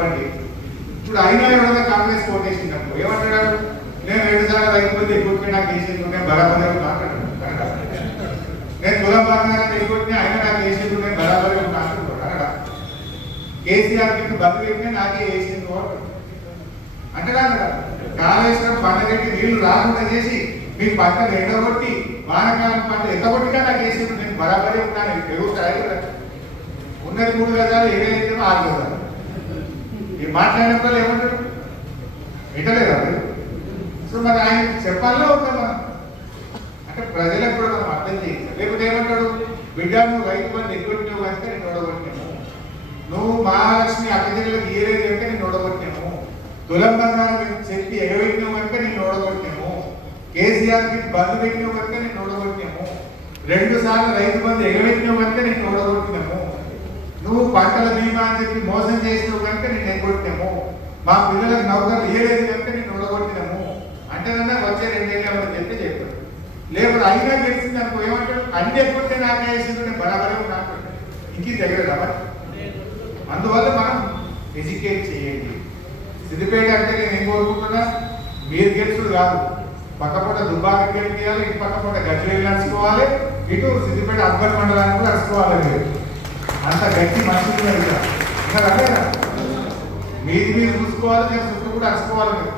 చెప్పండి. ఇప్పుడు అయినా ఎవరైనా కాంగ్రెస్ కోటేసింది అనుకో ఏమంటాడు నేను రెండు సార్లు రైతు మంది ఎక్కువ నాకు వేసింది నేను బరాబరే మాట్లాడాను. నేను కులం బంగారం ఎక్కువ అయినా నాకు వేసింది నేను బరాబరే మాట్లాడుకోరా కేసీఆర్కి బతుకు చెప్పినా నాకే వేసింది అంటే కదా. కాళేశ్వరం పంటగట్టి నీళ్ళు రాకుండా చేసి మీ పంటలు ఎండగొట్టి వానకాలం పంట ఎంతగొట్టినా నాకు వేసింది నేను బరాబరే ఉన్నాను పెరుగుతాయి కదా. ఉన్నది మూడు గజాలు ఏదైతే ఆరు గజాలు. ఈ మాట్లాడినప్పుడు ఏమంటారు? వింటలేదా మీరు? సో మరి ఆయన చెప్పాలో కదా అంటే ప్రజలకు కూడా మనం అర్థం చేయాలి లేకపోతే ఏమంటాడు? బిడ్డ నువ్వు రైతు మంది ఎగ్గొట్టినావు కనుక నేను ఓడగొట్టినాము నువ్వు మహాలక్ష్మి అక్కడికి గీరేది కనుక నేను ఓడగొట్టినాము తులం బంగారం చెప్పి ఎగబెట్టినావు కనుక నేను ఓడగొట్టినాము కేసీఆర్కి బంధు పెట్టినావు కనుక నేను ఓడగొట్టినాము రెండు సార్లు రైతు బంధు ఎగబెట్టినావు కనుక నేను ఓడగొట్టినాము నువ్వు పంటల బీమా అని చెప్పి మోసం చేసినావు కనుక నేను ఎగ్గొట్టినాము మా పిల్లలకు నౌకర్లు ఏలేదు కనుక నేను ఉండగొట్టినాము అంటేనన్నా వచ్చే రెండేళ్ళు ఎవరు చెప్తే చెప్పాడు లేకపోతే అయినా తెలిసింది అనుకో ఏమంటాడు? అన్ని ఎక్కొట్టే నాకు వేసింది బరాబరే నాకు ఇంకి దగ్గర కదా అందువల్ల మనం ఎడ్యుకేట్ చేయండి. సిద్దిపేట అంటే నేను ఏం కోరుకుంటున్నా? మీరు గెలుచుడు కాదు. పక్కపూట దుబ్బాకి గెలిపియాలి ఇటు పక్కపూట గజ్వేలు నడుచుకోవాలి ఇటు సిద్దిపేట అర్బన్ మండలానికి కూడా నడుచుకోవాలి మీరు. అంత గట్టి మనుషులు మీరు. ఇంకా రాలేదా? మీది మీరు చూసుకోవాలి నేను చుట్టూ కూడా నడుచుకోవాలి మీరు.